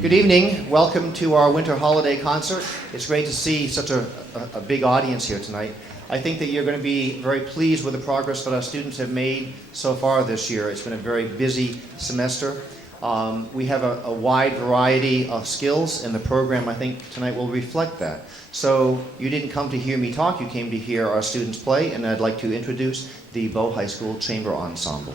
Good evening. Welcome to our winter holiday concert. It's great to see such a big audience here tonight. I think that you're going to be very pleased with the progress that our students have made so far this year. It's been a very busy semester. We have a wide variety of skills, and the program, I think, tonight will reflect that. So you didn't come to hear me talk, you came to hear our students play, and I'd like to introduce the Bow High School Chamber Ensemble.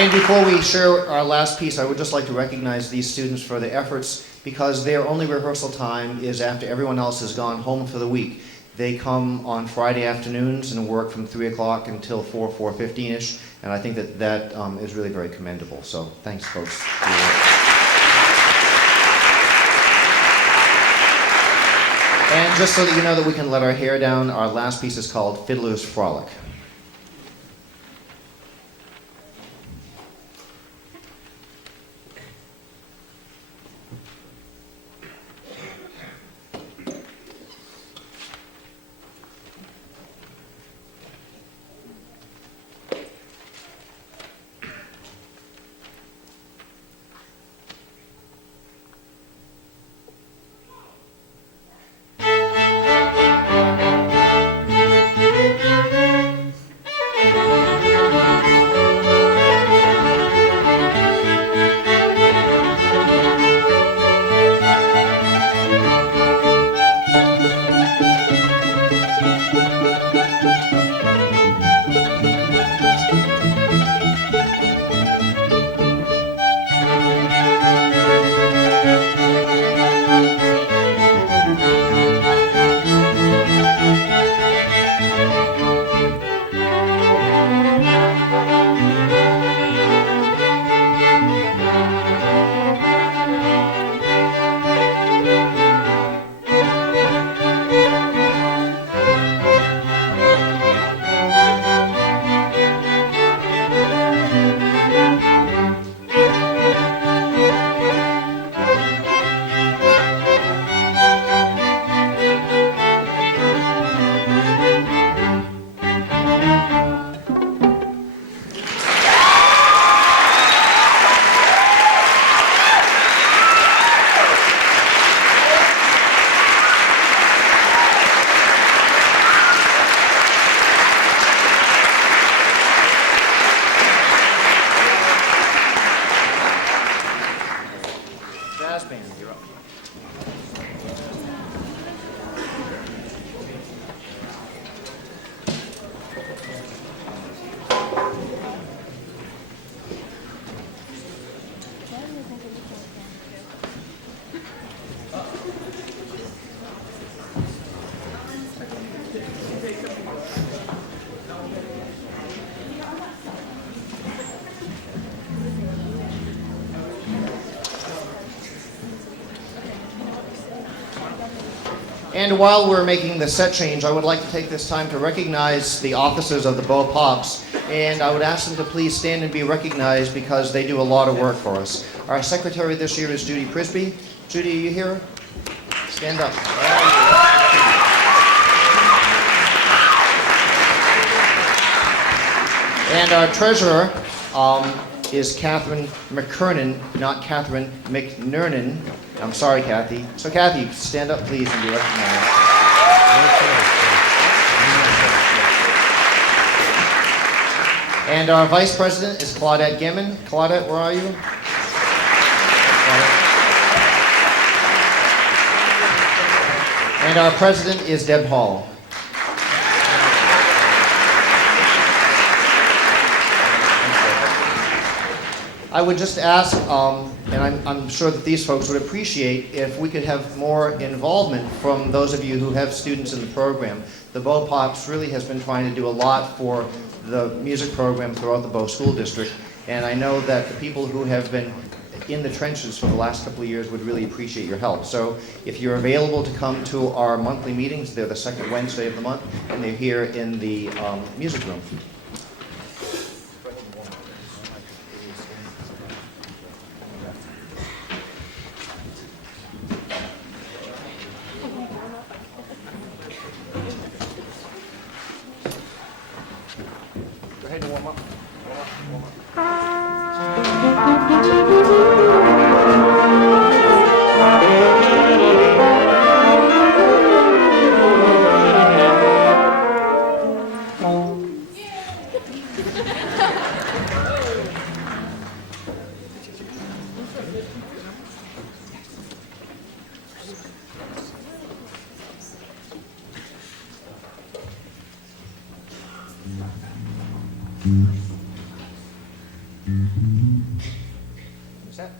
And before we share our last piece, I would just like to recognize these students for their efforts, because their only rehearsal time is after everyone else has gone home for the week. They come on Friday afternoons and work from 3 o'clock until 4:15ish, and I think that is really very commendable. So thanks, folks. And just so that you know that we can let our hair down, our last piece is called Fiddler's Frolic. And while we're making the set change, I would like to take this time to recognize the officers of the Bo Pops, and I would ask them to please stand and be recognized because they do a lot of work for us. Our secretary this year is Judy Prisby. Judy, are you here? Stand up. And our treasurer is Catherine McKernan, not Catherine McNernan. I'm sorry, Kathy. So, Kathy, stand up, please, and be recognized. And our vice president is Claudette Gimmon. Claudette, where are you? And our president is Deb Hall. I would just ask, and I'm sure that these folks would appreciate if we could have more involvement from those of you who have students in the program. The Bo Pops really has been trying to do a lot for the music program throughout the Bo School District, and I know that the people who have been in the trenches for the last couple of years would really appreciate your help. So if you're available to come to our monthly meetings, they're the second Wednesday of the month, and they're here in the music room. Is that?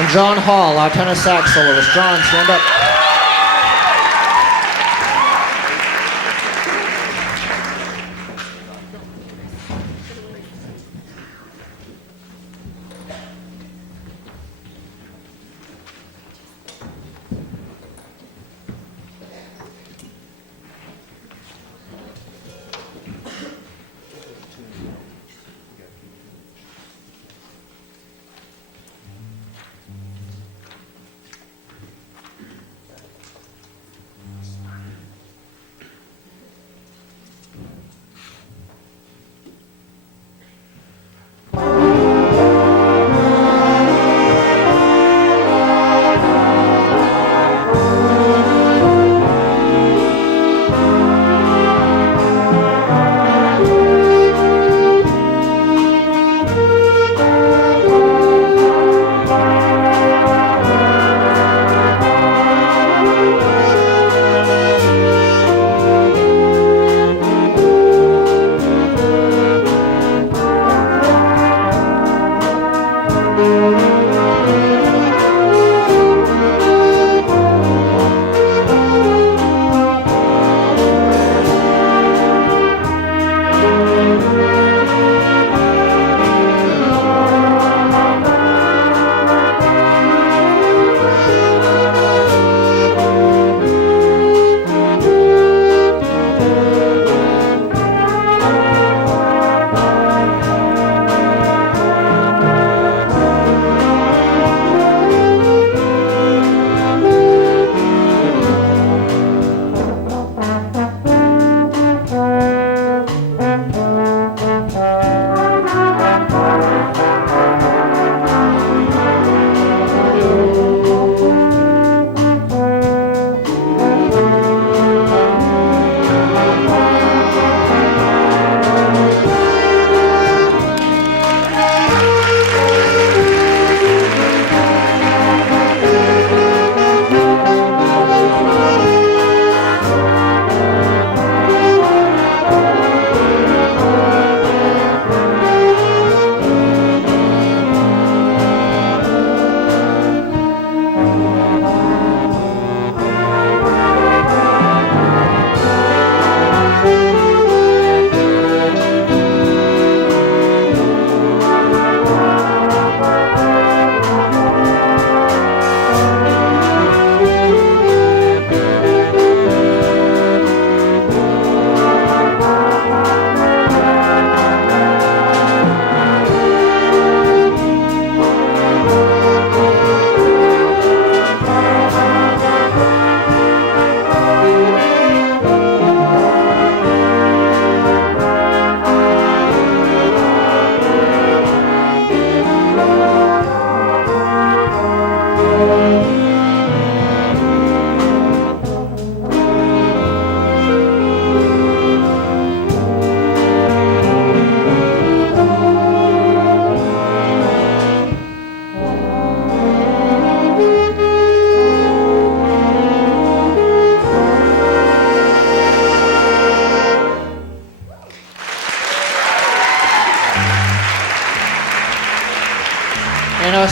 And John Hall, our tenor sax soloist. John, stand up.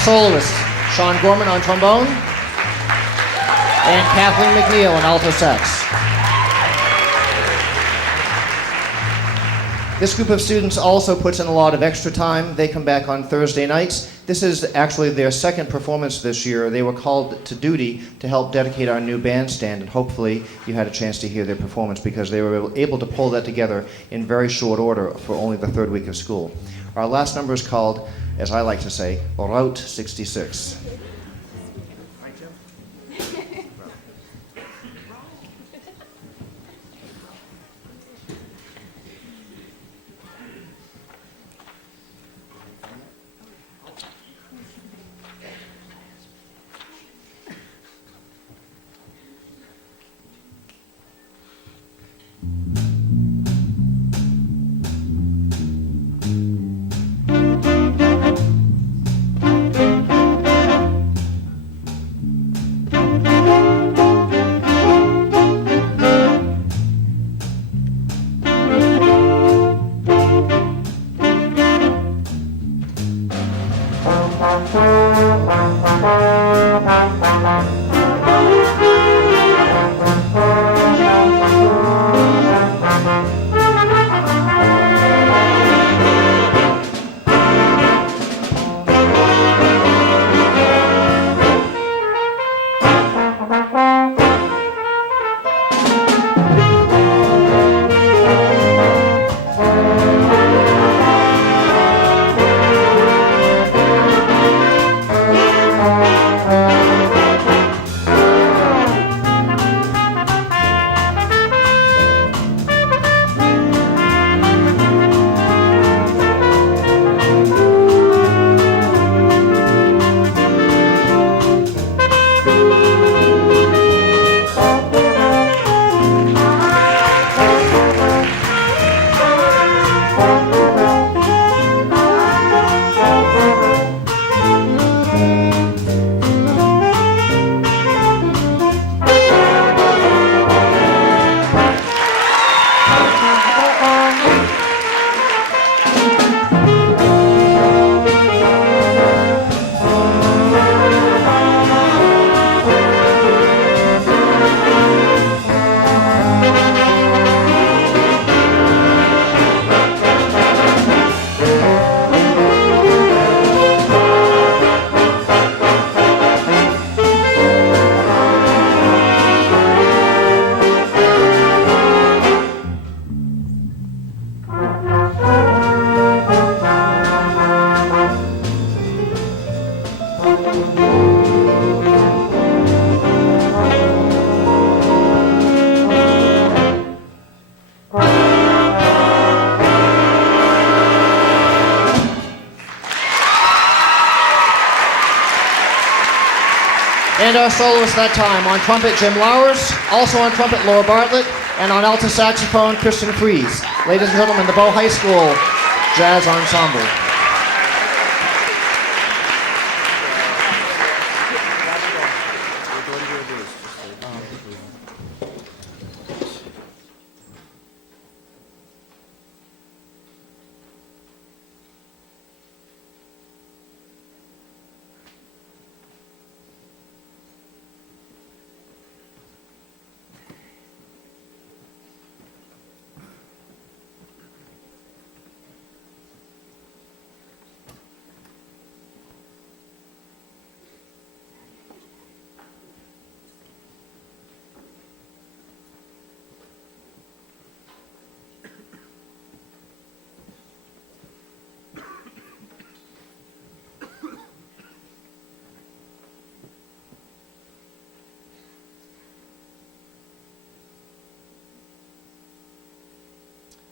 soloists, Sean Gorman on trombone, and Kathleen McNeil on alto sax. This group of students also puts in a lot of extra time. They come back on Thursday nights. This is actually their second performance this year. They were called to duty to help dedicate our new bandstand, and hopefully you had a chance to hear their performance because they were able to pull that together in very short order for only the third week of school. Our last number is called, as I like to say, Route 66. And our soloist that time, on trumpet, Jim Lowers, also on trumpet, Laura Bartlett, and on alto saxophone, Kristen Fries. Ladies and gentlemen, the Bow High School Jazz Ensemble.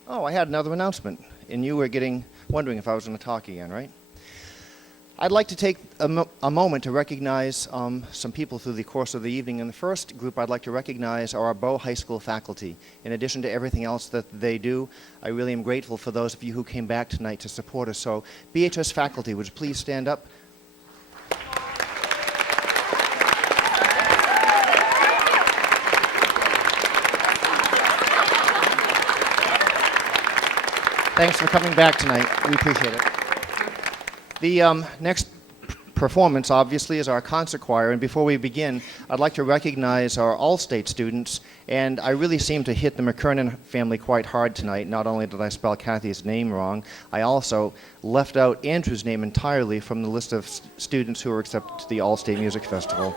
Oh, I had another announcement, and you were wondering if I was going to talk again, right? I'd like to take a moment to recognize some people through the course of the evening. And the first group I'd like to recognize are our Bow High School faculty. In addition to everything else that they do, I really am grateful for those of you who came back tonight to support us. So, BHS faculty, would you please stand up? Thanks for coming back tonight. We appreciate it. The next performance, obviously, is our concert choir. And before we begin, I'd like to recognize our All-State students. And I really seem to hit the McKernan family quite hard tonight. Not only did I spell Kathy's name wrong, I also left out Andrew's name entirely from the list of students who were accepted to the All-State Music Festival.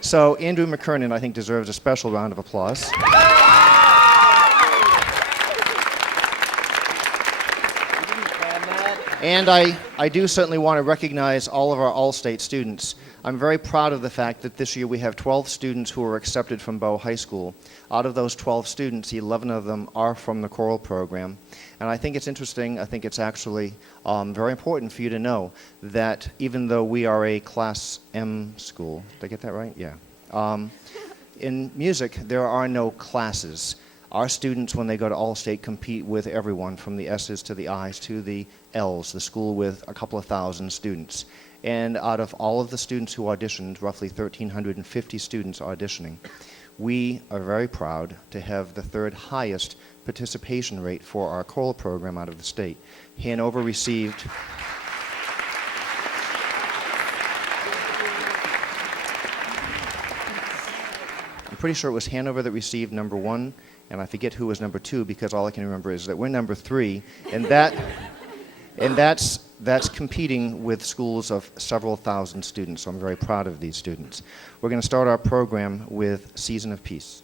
So Andrew McKernan, I think, deserves a special round of applause. And I do certainly want to recognize all of our All-State students. I'm very proud of the fact that this year we have 12 students who were accepted from Bow High School. Out of those 12 students, 11 of them are from the choral program. And I think it's interesting, I think it's actually very important for you to know that even though we are a Class M school, did I get that right? Yeah. In music, there are no classes. Our students, when they go to All-State, compete with everyone from the S's to the I's to the L's, the school with a couple of thousand students. And out of all of the students who auditioned, roughly 1,350 students auditioning, we are very proud to have the third highest participation rate for our choral program out of the state. Hanover received I'm pretty sure it was Hanover that received number 1, and I forget who was number 2 because all I can remember is that we're number 3, and that's competing with schools of several thousand students, so I'm very proud of these students. We're going to start our program with Season of Peace.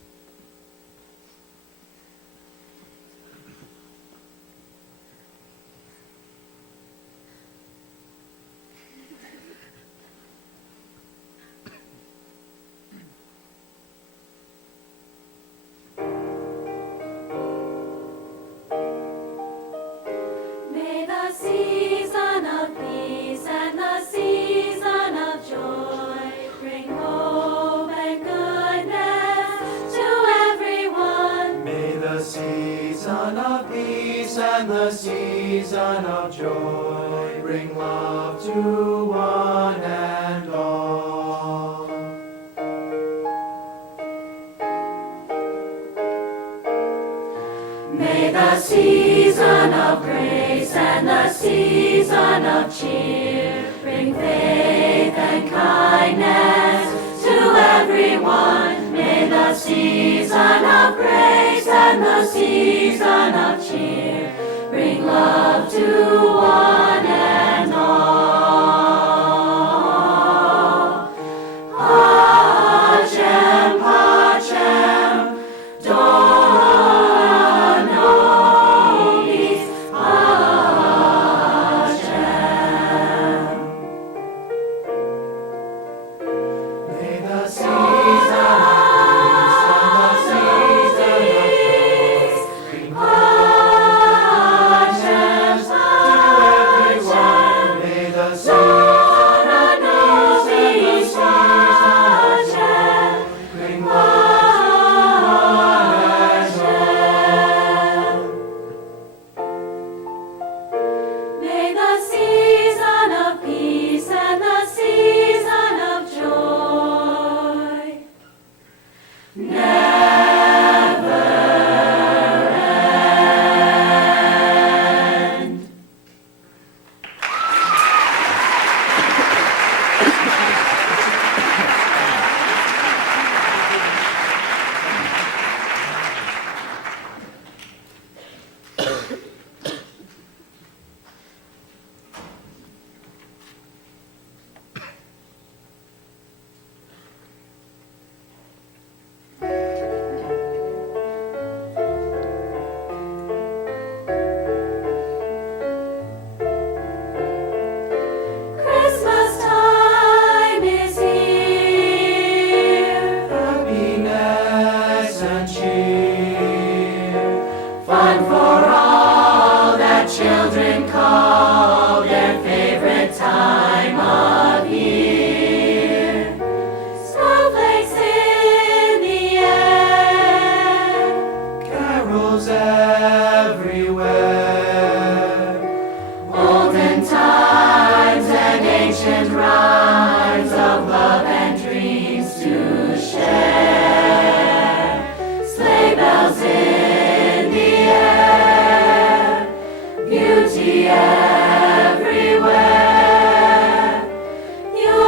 And the season of joy bring love to one and all. May the season of grace and the season of cheer bring faith and kindness to everyone. May the season of grace and the season of cheer bring love to one and all. Pacem, pacem, Dona nobis, pacem. May the season everywhere. You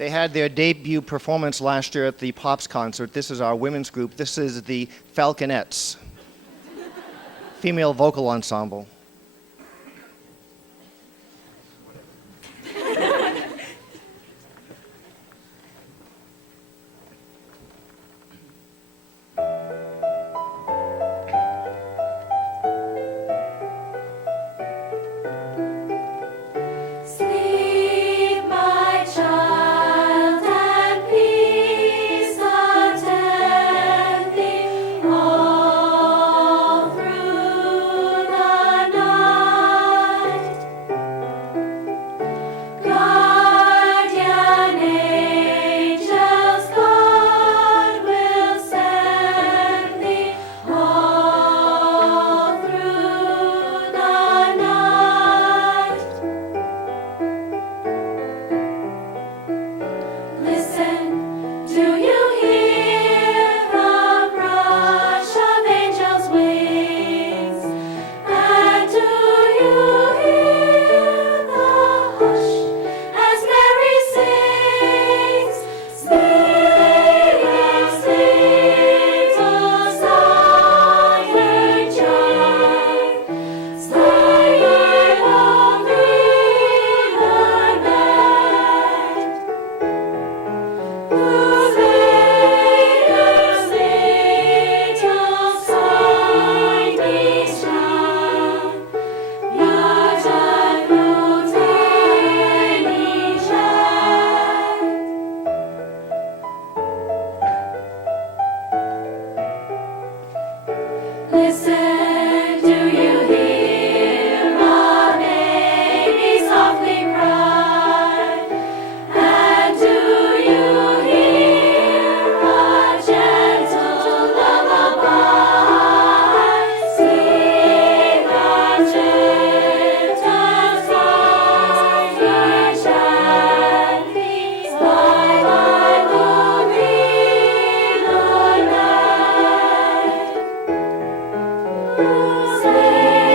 They had their debut performance last year at the Pops concert. This is our women's group. This is the Falconettes, female vocal ensemble. Sleep, my child, and peace attend thee all through the night. Guardian angels, God will send thee all through the night. Listen, do you hear the brush of angels' wings? And do you hear the hush as Mary sings? Sleep, sleep, little silent child. Sleep all through the night. Whose latest little sign be shall, your joyful tiny child. Listen, do you hear a baby softly cry? And do you hear a gentle lullaby? Sing the children's songs, ye shall be by lonely night. Sing us little sweet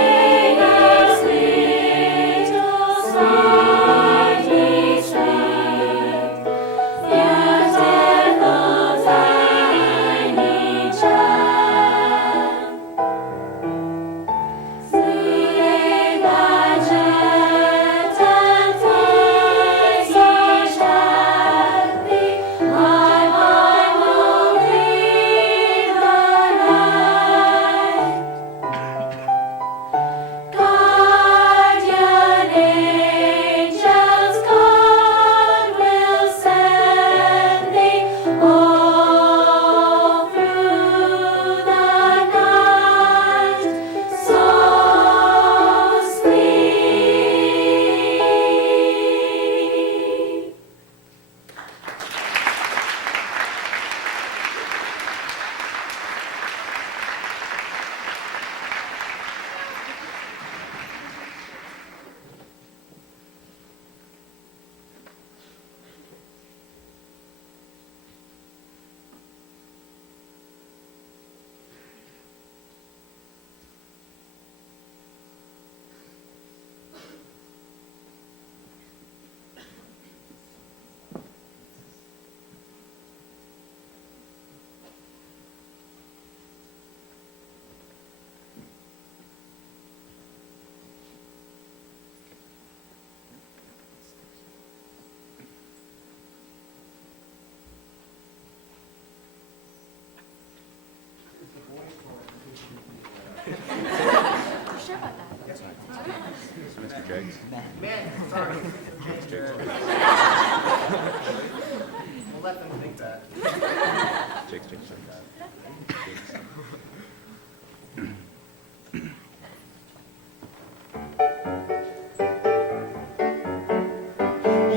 child, beautiful tiny child. Sing the gentle voice, ye shall be by lonely night. Guardian angels, God will send thee all through the night. So sleep. Mr. Jakes. Man, sorry. We'll let them think that. Jakes.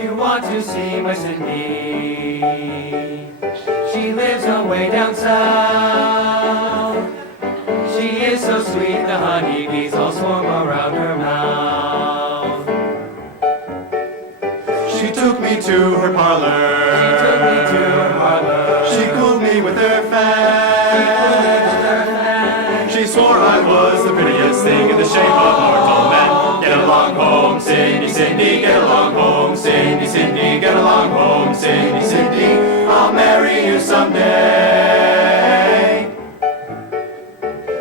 You want to see my Cindy? She lives away down south. She is so sweet, the honeybees all swarm around her mouth. She took me to her parlor. She took me to her parlor. She cooled me with her fan. She swore I was the prettiest thing in the shape of mortal man. Get along home, Cindy, Cindy, get along home, Cindy, Cindy, get Get along home, Cindy, Cindy, I'll marry you someday.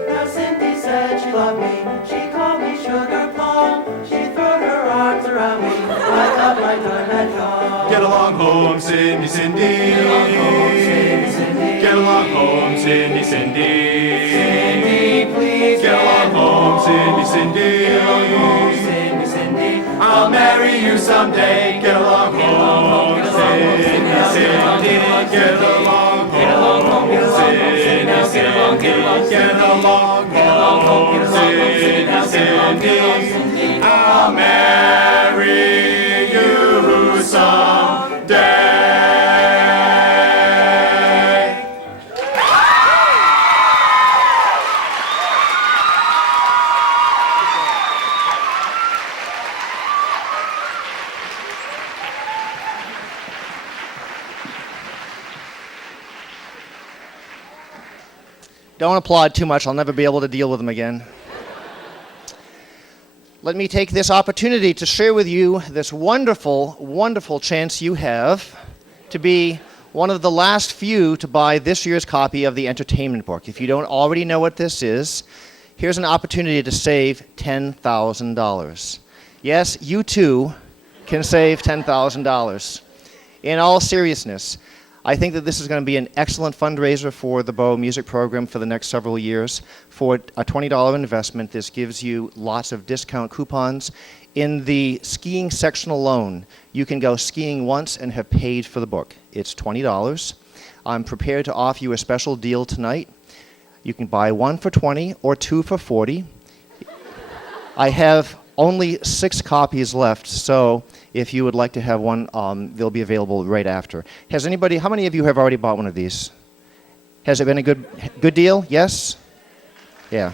Now Cindy said she loved me. She called me sugar plum. She threw her arms around me. I felt like I had come. Get along home, Cindy, Cindy. Get along home, Cindy, Cindy. Get along home, Cindy, Cindy. Cindy, please Get along home, Cindy, Cindy. Get along home, Cindy, Cindy. I'll marry you someday. Get along home, Cindy, Cindy. Get along home, Cindy, Cindy. Get along home, Cindy, Cindy. I'll marry you someday. Don't applaud too much. I'll never be able to deal with them again. Let me take this opportunity to share with you this wonderful, wonderful chance you have to be one of the last few to buy this year's copy of the entertainment book. If you don't already know what this is, here's an opportunity to save $10,000. Yes, you too can save $10,000. In all seriousness, I think that this is going to be an excellent fundraiser for the Bow Music Program for the next several years. For a $20 investment, this gives you lots of discount coupons. In the skiing section alone, you can go skiing once and have paid for the book. It's $20. I'm prepared to offer you a special deal tonight. You can buy one for $20 or two for $40. I have only 6 copies left, so if you would like to have one, they'll be available right after. How many of you have already bought one of these? Has it been a good deal? Yes? Yeah.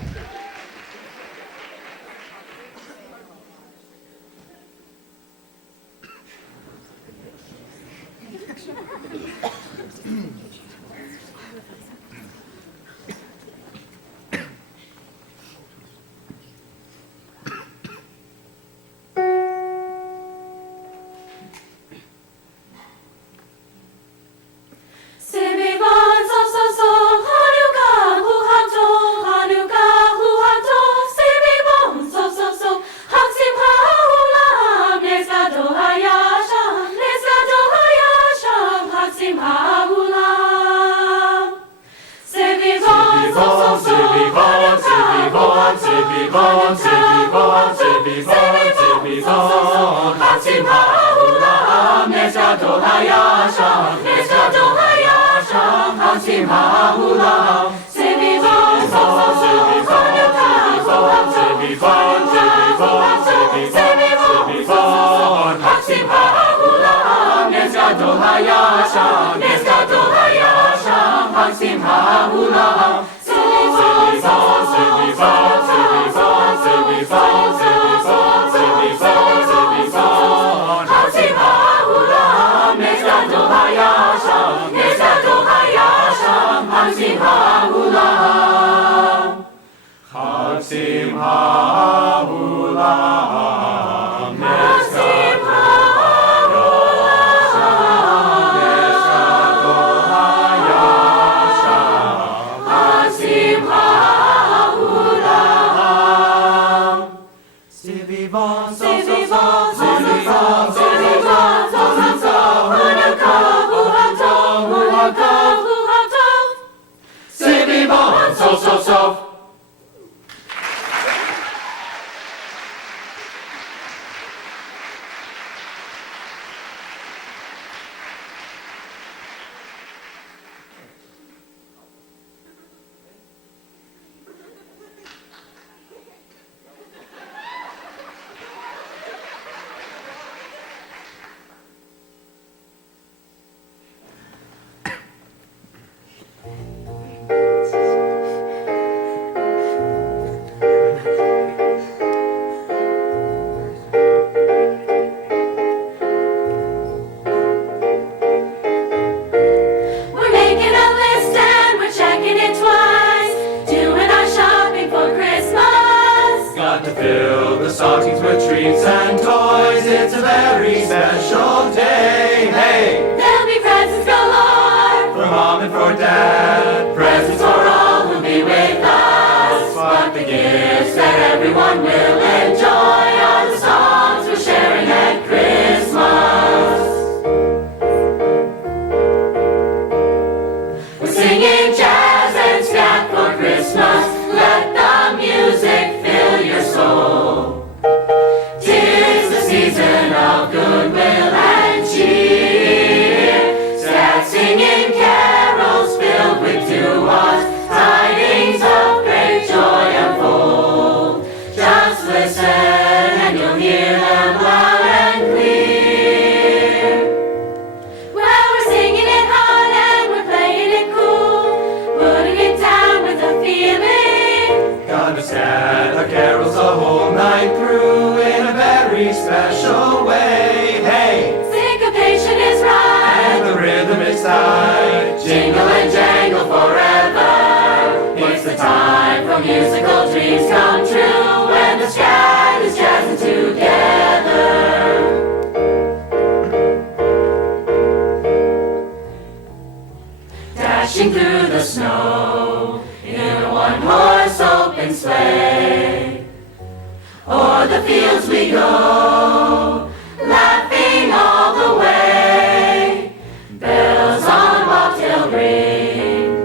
Fill the stockings with treats and toys. It's a very special day. or dad. Presents for all who'll be with us, but the gifts that everyone will enjoy are the songs we're sharing at Christmas. We're singing jazz and scat for Christmas. Let the music fill your soul. 'Tis the season of goodwill and cheer. Scat singing carols filled with duos, tidings of great joy unfold. Just listen and you'll hear them loud and clear. Well, we're singing it hard and we're playing it cool, putting it down with a feeling. Understand the carols the whole night through in a very special way. Hey, Syncopation is right, and the rhythm is tight. jingle and jangle forever. It's the time for musical dreams come true when the sky is jazzing together. Dashing through the snow in a one-horse open sleigh. O'er the fields we go, laughing all the way. Bells on bobtail ring,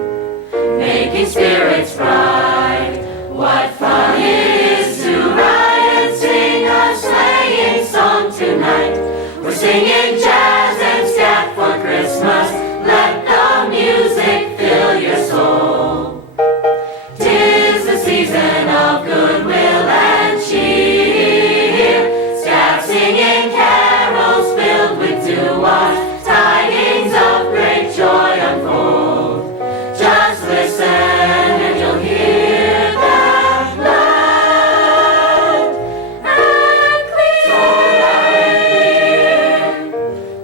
making spirits bright. What fun it is to ride and sing a sleighing song tonight. We're singing jazz and scat for Christmas. Let the music fill your soul. 'Tis the season of goodwill and cheer. Scat singing carols filled with duos, tidings of great joy unfold. Just listen and you'll hear them loud and clear.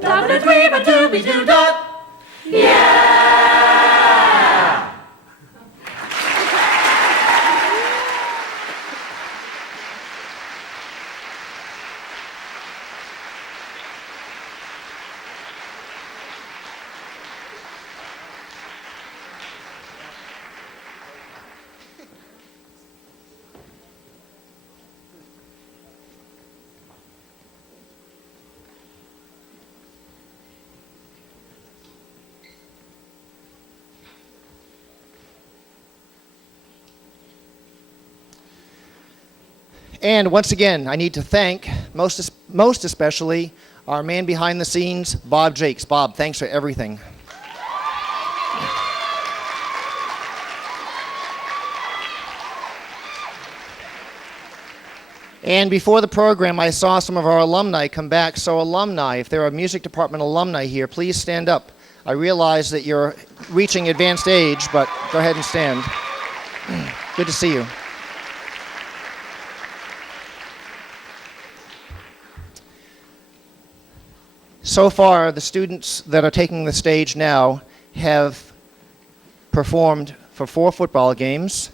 Da-da-dee-ba-doo-be-doo-dot. Yeah! And once again, I need to thank, most especially, our man behind the scenes, Bob Jakes. Bob, thanks for everything. And before the program, I saw some of our alumni come back. So alumni, if there are music department alumni here, please stand up. I realize that you're reaching advanced age, but go ahead and stand. Good to see you. So far, the students that are taking the stage now have performed for 4 football games,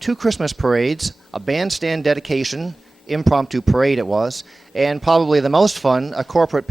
2 Christmas parades, a bandstand dedication, impromptu parade it was, and probably the most fun, a corporate